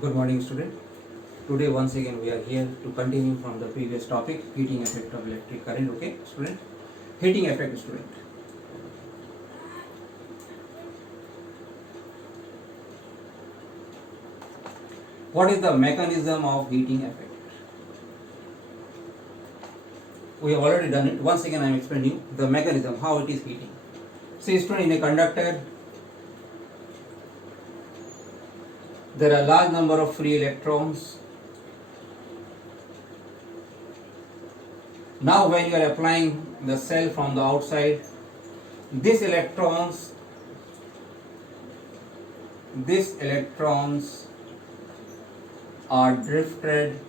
Good morning, student. Today, once again, we are here to continue from the previous topic, heating effect of electric current. Okay, student? Heating effect, student. What is the mechanism of heating effect? We have already done it. Once again, I am explaining you the mechanism, how it is heating. See, student, in a conductor, there are large number of free electrons. Now, when you are applying the cell from the outside, these electrons are drifted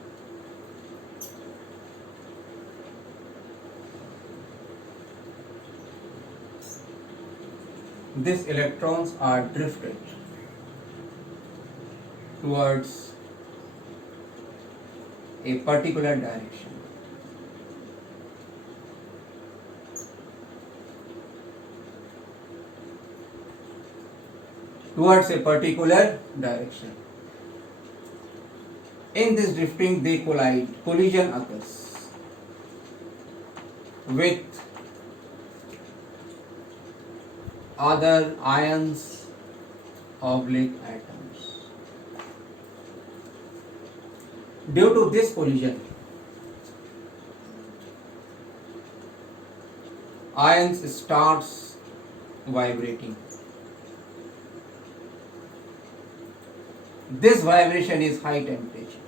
towards a particular direction. In this drifting, they collide. Collision occurs with other ions oblique atoms. Due to this collision, ions starts vibrating. This vibration is high temperature.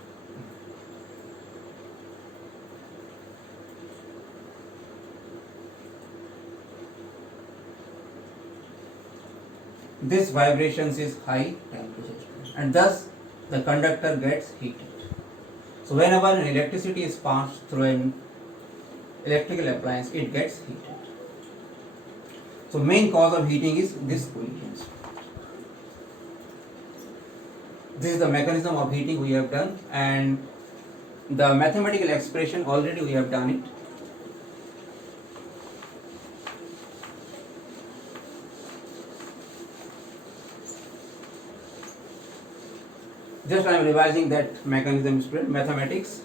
This vibrations is high temperature, and thus the conductor gets heated. So whenever an electricity is passed through an electrical appliance, it gets heated. So main cause of heating is this collisions. This is the mechanism of heating we have done, and the mathematical expression already we have done it. Just I am revising that mechanism, student. Mathematics.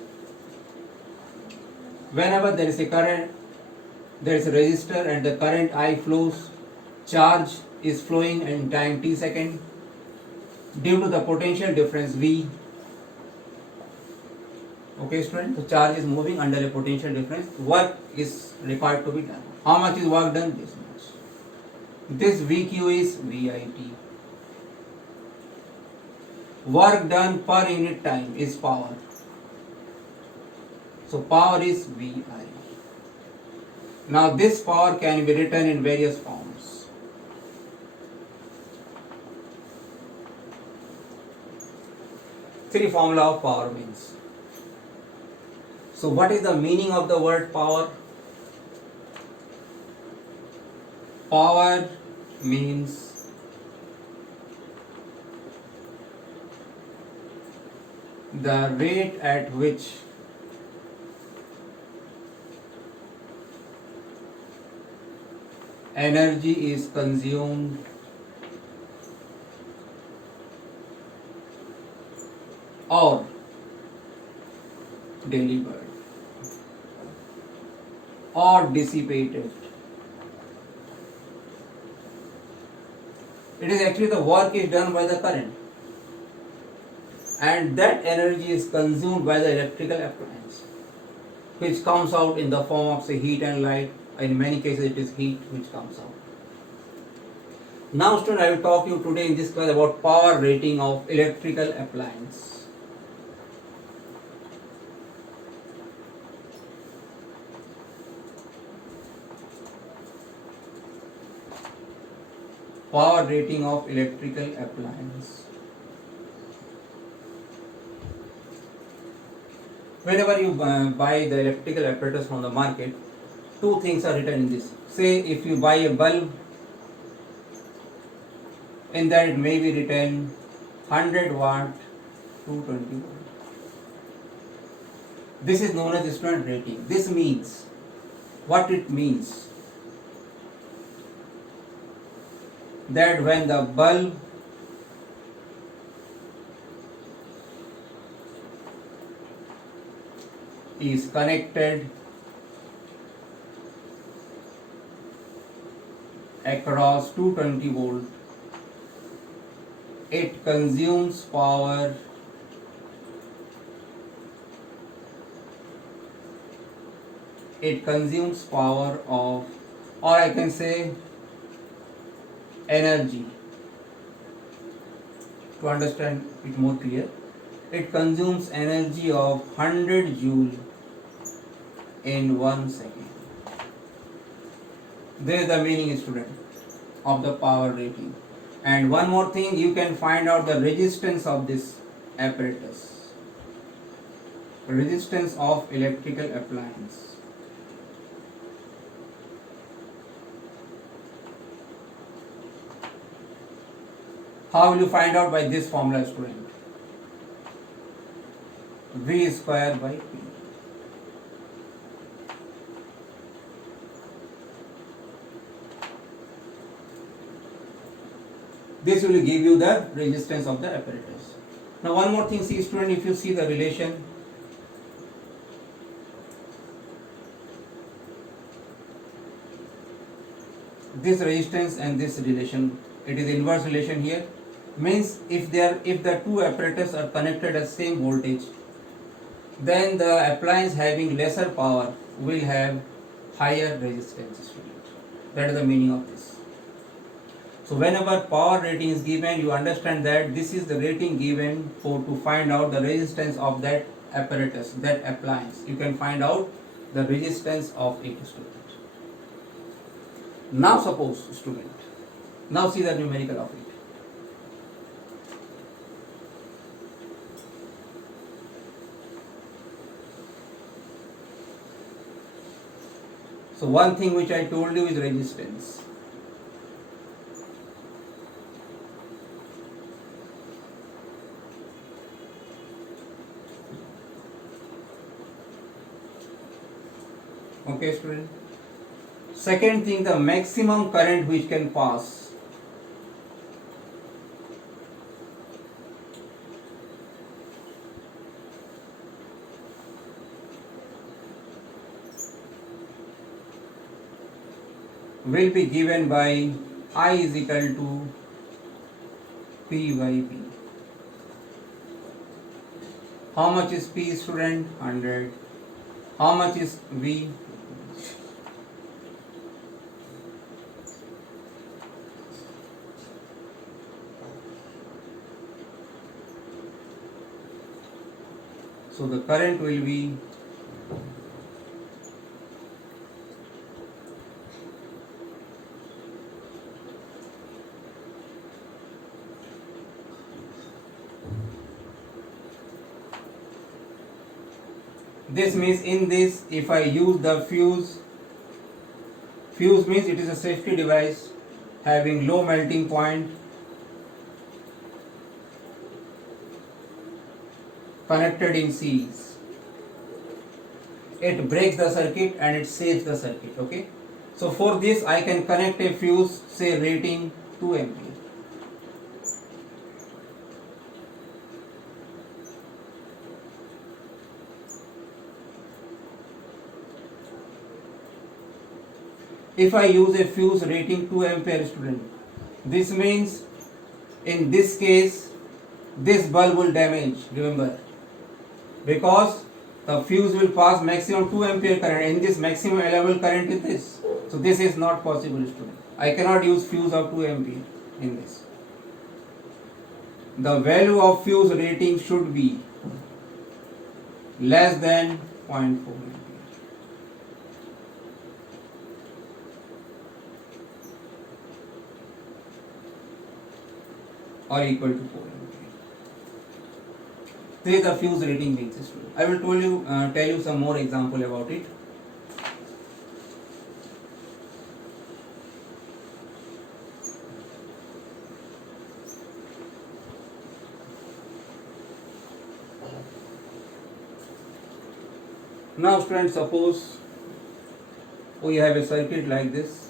Whenever there is a current, there is a resistor and the current I flows, charge is flowing in time t second. Due to the potential difference V, okay, student, the charge is moving under a potential difference. Work is required to be done. How much is work done? This much. This VQ is VIT. Work done per unit time is power. So power is VI. Now this power can be written in various forms. Three formula of power means. So what is the meaning of the word power? Power means the rate at which energy is consumed or delivered or dissipated. It is actually the work is done by the current, and that energy is consumed by the electrical appliance, which comes out in the form of, say, heat and light. In many cases it is heat which comes out. Now student, I will talk to you today in this class about power rating of electrical appliance. Power rating of electrical appliance. Whenever you buy the electrical apparatus from the market, two things are written in this. Say if you buy a bulb, in that it may be written 100 watt, 220 watt. This is known as student rating. This means, what it means, that when the bulb is connected across 220 volt. It consumes power of, or I can say energy. To understand it more clear, it consumes energy of 100 joule in 1 second. This is the meaning, student, of the power rating. And one more thing, you can find out the resistance of this apparatus, resistance of electrical appliance. How will you find out? By this formula, student? V square by P. This will give you the resistance of the apparatus. Now one more thing, see student, if you see the relation, this resistance and this relation, it is inverse relation here. Means if the two apparatus are connected at same voltage, then the appliance having lesser power will have higher resistance, student. That is the meaning of this. So whenever power rating is given, you understand that this is the rating given to find out the resistance of that apparatus, that appliance. You can find out the resistance of it, student. Now suppose, student, now see the numerical of it. So one thing which I told you is resistance. Okay, student. Second thing, the maximum current which can pass. Will be given by I is equal to P by P. How much is P, student? 100. How much is V? So the current will be this means in this, if I use the fuse means it is a safety device having low melting point, connected in series. It breaks the circuit and it saves the circuit. Okay. So for this I can connect a fuse, say rating 2 ampere. If I use a fuse rating 2 ampere, student, this means in this case this bulb will damage, remember, because the fuse will pass maximum 2 ampere current. In this maximum allowable current is this. So this is not possible, student. I cannot use fuse of 2 ampere in this. The value of fuse rating should be less than 0.4 ampere. Or equal to 4 ampere. This is the fuse rating means, student. I will tell you some more example about it. Now, students, suppose we have a circuit like this.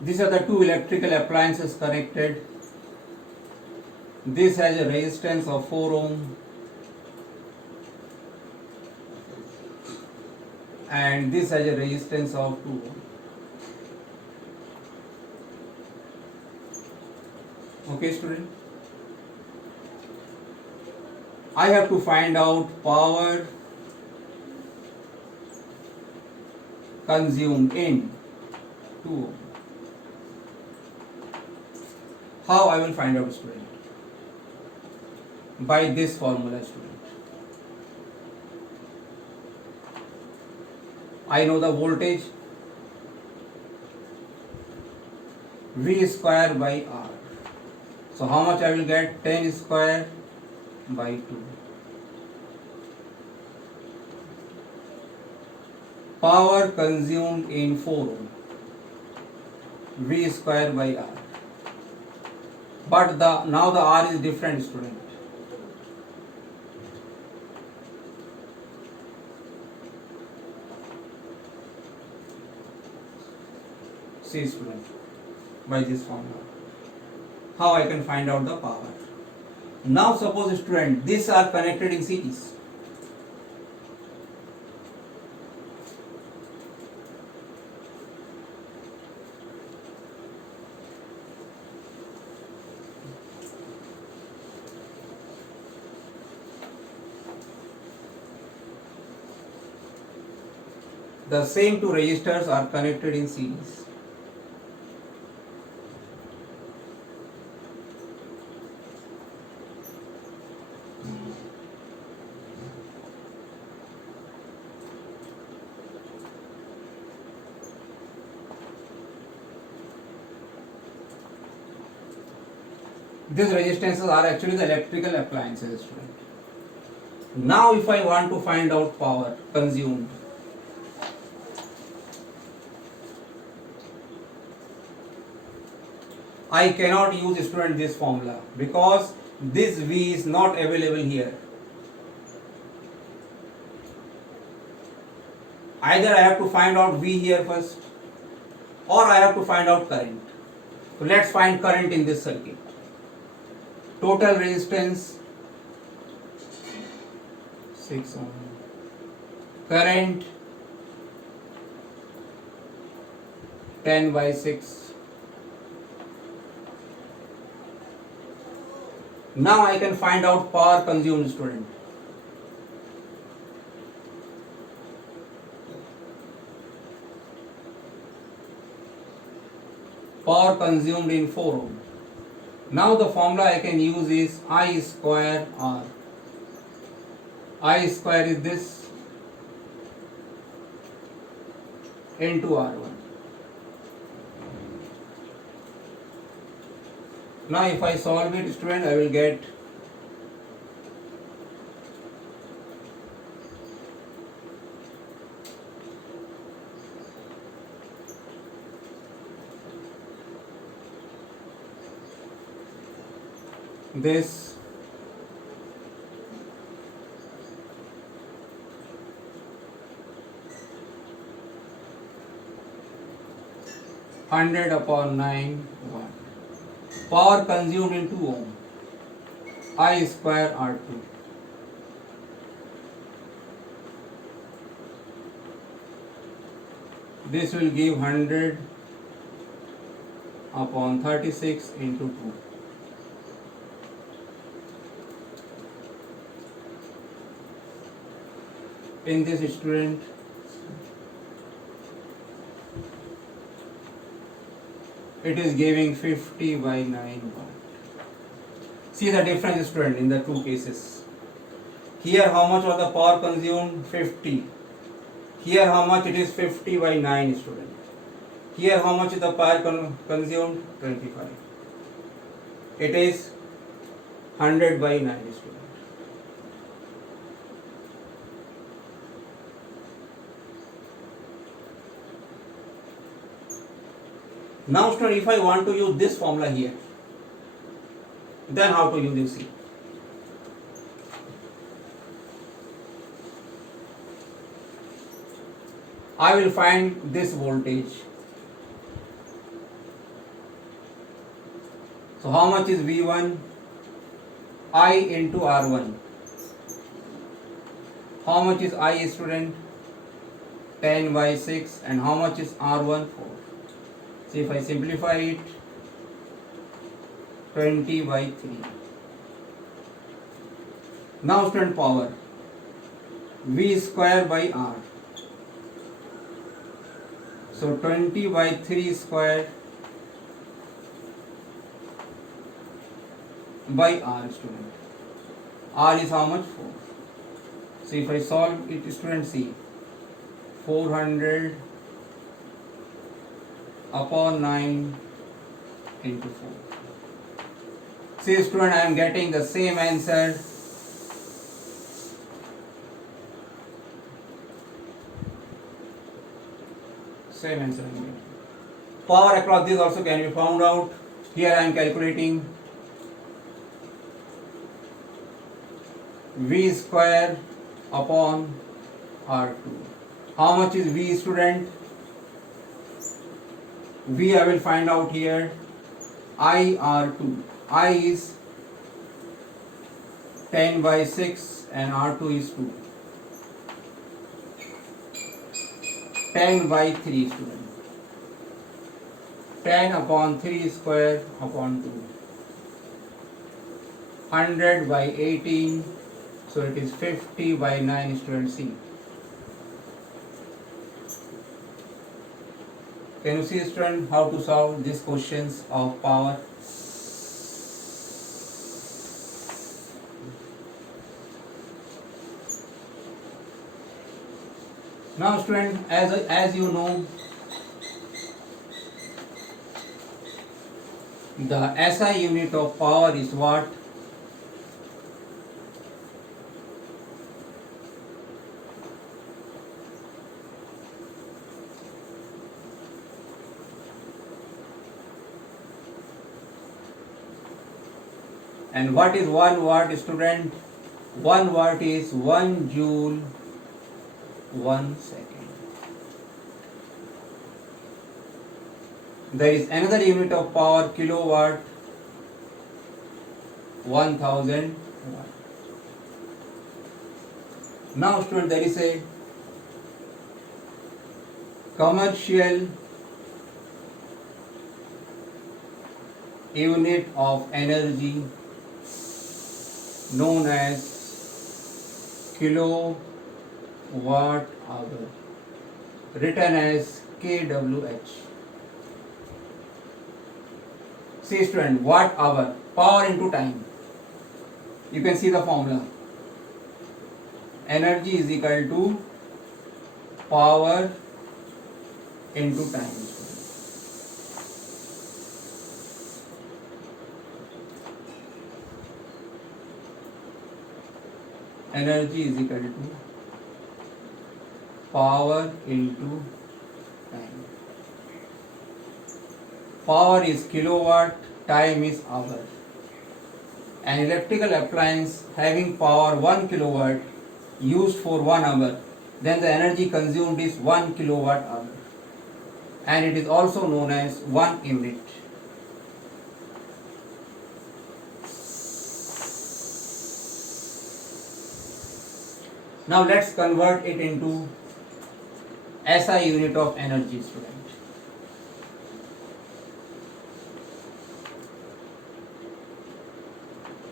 These are the two electrical appliances connected. This has a resistance of 4 ohm and this has a resistance of 2 ohm. Okay, student? I have to find out power consumed in 2 ohm. How I will find out, student? By this formula, student. I know the voltage V square by R. So how much I will get? 10 square by 2. Power consumed in 4 ohm. V square by R. But now the R is different, student. See, student, by this formula. How I can find out the power? Now suppose, student, these are connected in series. The same two resistors are connected in series. These resistances are actually the electrical appliances, student. Now if I want to find out power consumed, I cannot use, student, this formula because this V is not available here. Either I have to find out V here first or I have to find out current. So let's find current in this circuit. Total resistance 6 ohm. Current 10 by 6. Now I can find out power consumed, student. Power consumed in 4 ohm. Now the formula I can use is I square R. I square is this into R1. Now if I solve it, student, I will get this 100/9 watt. Power consumed in 2 ohm. I square R2. This will give 100/36 into 2. In this, student, it is giving 50/9 watt. See the difference, student, in the two cases. Here how much was the power consumed? 50. Here how much? It is 50/9, student. Here how much is the power consumed? 25. It is 100/9, student. Now, student, if I want to use this formula here, then how to use it? See. I will find this voltage So how much is V1? I into R1. How much is I, student? 10 by 6. And how much is R1? 4. So if I simplify it, 20 by 3. Now student, power V square by R. So 20 by 3 square by R, student. R is how much? 4. So if I solve it, student, see, 400 upon 9 into 4. See, student, I am getting the same answer. Same answer. Power across this also can be found out. Here I am calculating V square upon R2. How much is V, student? V I will find out here. I R2. I is 10 by 6 and R2 is 2. 10 by 3, student. 10 upon 3 square upon 2. 100 by 18. So it is 50 by 9, student. C. Can you see, student, how to solve these questions of power? Now, student, as you know, the SI unit of power is what? And what is 1 watt, student? 1 watt is 1 joule 1 second. There is another unit of power, kilowatt, 1000 watt. Now, student, there is a commercial unit of energy known as kilowatt hour, written as kWh. See, student, watt hour, power into time. You can see the formula. Energy is equal to power into time. Energy is equal to power into time. Power is kilowatt, time is hour. An electrical appliance having power 1 kilowatt used for 1 hour, then the energy consumed is 1 kilowatt hour, and it is also known as 1 unit. Now let's convert it into SI unit of energy, student.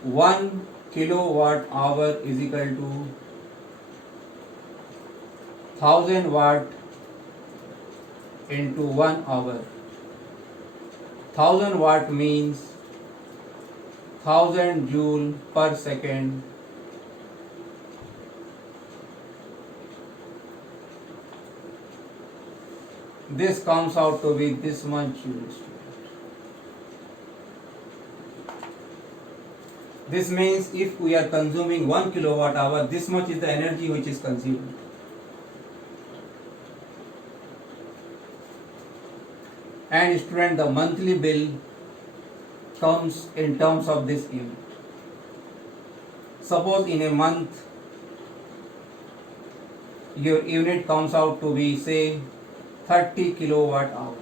One kilowatt hour is equal to 1000 watt into 1 hour. 1000 watt means 1000 joule per second. This comes out to be this much joule. This means if we are consuming 1 kilowatt hour, this much is the energy which is consumed. And student, the monthly bill comes in terms of this unit. Suppose in a month your unit comes out to be, say, 30 kilowatt hour.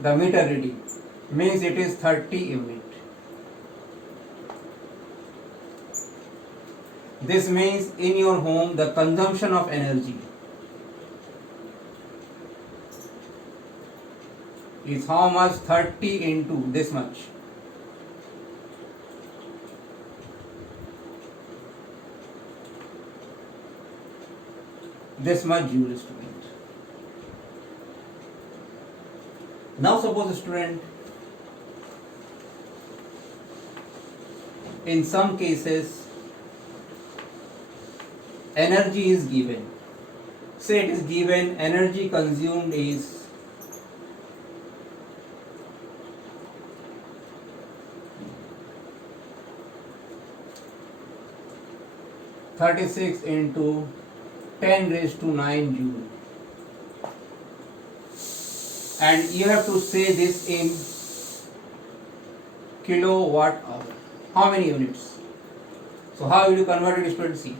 The meter reading means it is 30 unit. This means in your home the consumption of energy is how much? 30 into this much. This much joule, student. Now suppose, student, in some cases energy is given. Say it is given energy consumed is 36 into 10 raised to 9 joule, and you have to say this in kilowatt hour. How many units? So how will you convert it, student? See,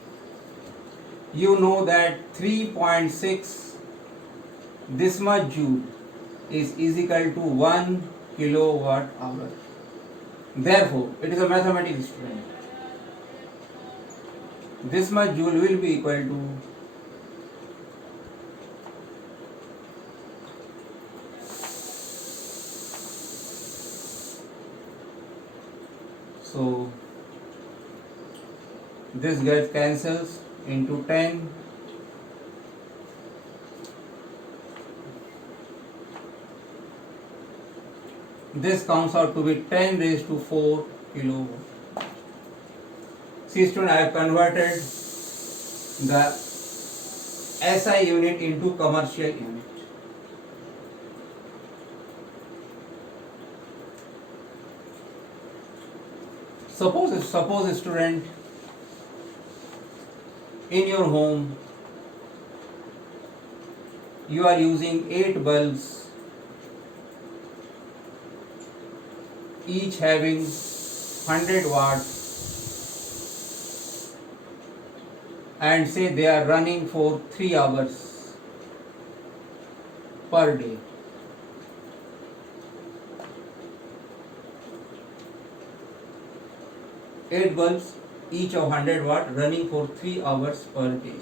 you know that 3.6 this much joule is equal to 1 kilowatt hour. Therefore, it is a mathematical, student. This much joule will be equal to so this gets cancels into 10. This comes out to be 10 raised to 4 kilowatt. See, student, I have converted the SI unit into commercial unit. Suppose student, in your home you are using 8 bulbs, each having 100 watts, and say they are running for 3 hours per day. Eight bulbs, each of 100 watt, running for 3 hours per day.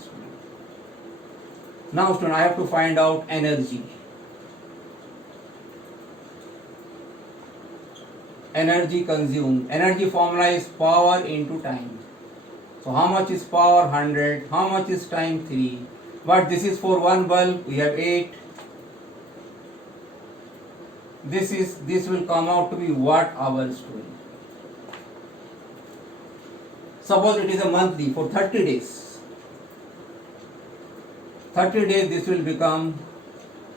Now, student, I have to find out energy. Energy consumed. Energy formula is power into time. So how much is power? 100. How much is time? 3. But this is for one bulb. We have 8. This will come out to be watt hours, student. Suppose it is a monthly for 30 days. 30 days, this will become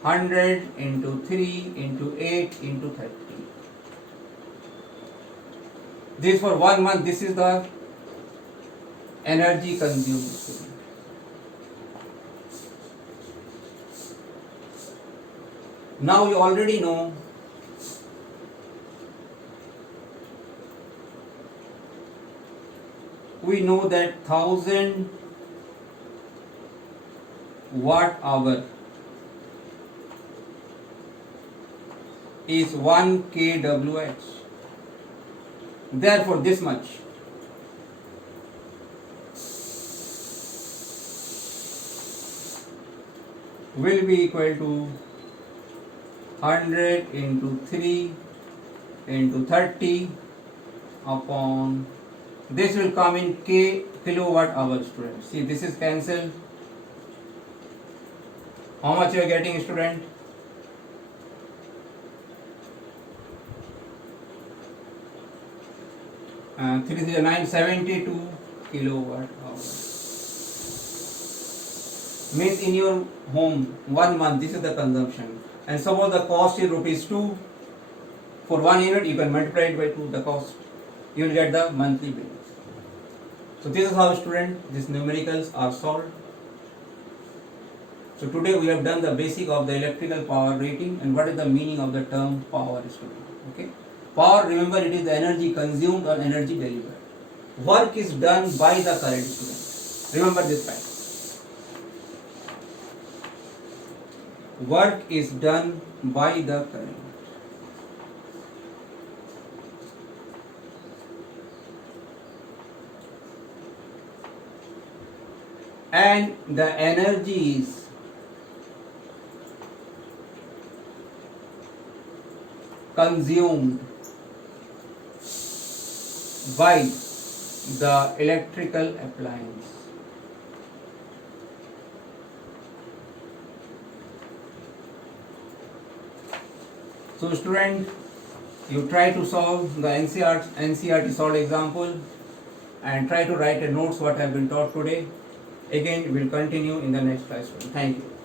100 into 3 into 8 into 30. This for 1 month, this is the energy consumed. Now you already know that 1000 watt hour is 1 kWh. Therefore, this much will be equal to 100 into 3 into 30 upon, this will come in kilowatt hour, student. See, this is cancelled. How much you are getting, student? And 3 is 972 kilowatt hour. Means in your home 1 month, this is the consumption. And suppose the cost is rupees 2 for 1 unit, you can multiply it by 2 the cost. You will get the monthly bill. So this is how, student, these numericals are solved. So today we have done the basic of the electrical power rating and what is the meaning of the term power, student. Okay. Power, remember, it is the energy consumed or energy delivered. Work is done by the current, student. Remember this fact. Work is done by the current. and the energies consumed by the electrical appliance. So student, you try to solve the NCERT solved example and try to write a notes what have been taught today. Again, we will continue in the next class. Thank you.